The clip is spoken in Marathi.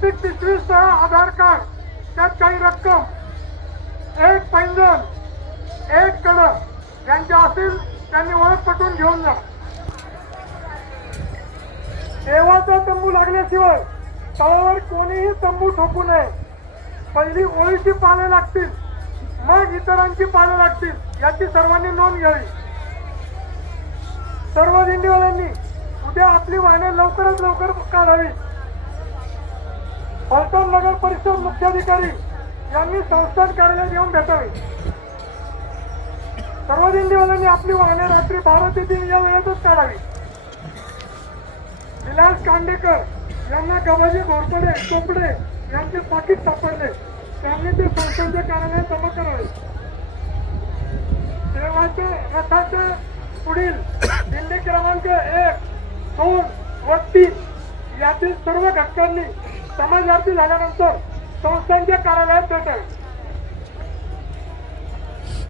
प्लास्टिक पिशवीसह आधार कार्ड, त्यात काही रक्कम, एक पैंजण, एक कडक यांच्या असतील त्यांनी ओळख पटवून घेऊन जा. देवाचा तंबू लागल्याशिवाय तळावर कोणीही तंबू ठोकू नये. पहिली ओळीची पाने लागतील, मग इतरांची पाने लागतील, याची सर्वांनी नोंद घ्यावी. सर्व दिंडीवाल्यांनी उद्या आपली वाहने लवकरात लवकर काढावी. फलटण नगर परिषद मुख्याधिकारी यांनी संस्थान कार्यालयात येऊन भेटावे. सर्व दिंडीवाल्यांनी आपली वाहने रात्री 12 ते 3 या वेळेतच काढावी. विलास कांडेकर यांना गव्हाचे घोरपडे चोपडे यांचे पाकिट सापडले, त्यांनी ते संस्थांच्या कार्यालयात जमा करावे. देवाचे रथाचे पुढील दिंडी क्रमांक 1, 2 व 3 यातील सर्व घटकांनी समाजार्थी झाल्यानंतर संस्थांच्या कार्यालयात भेटावे.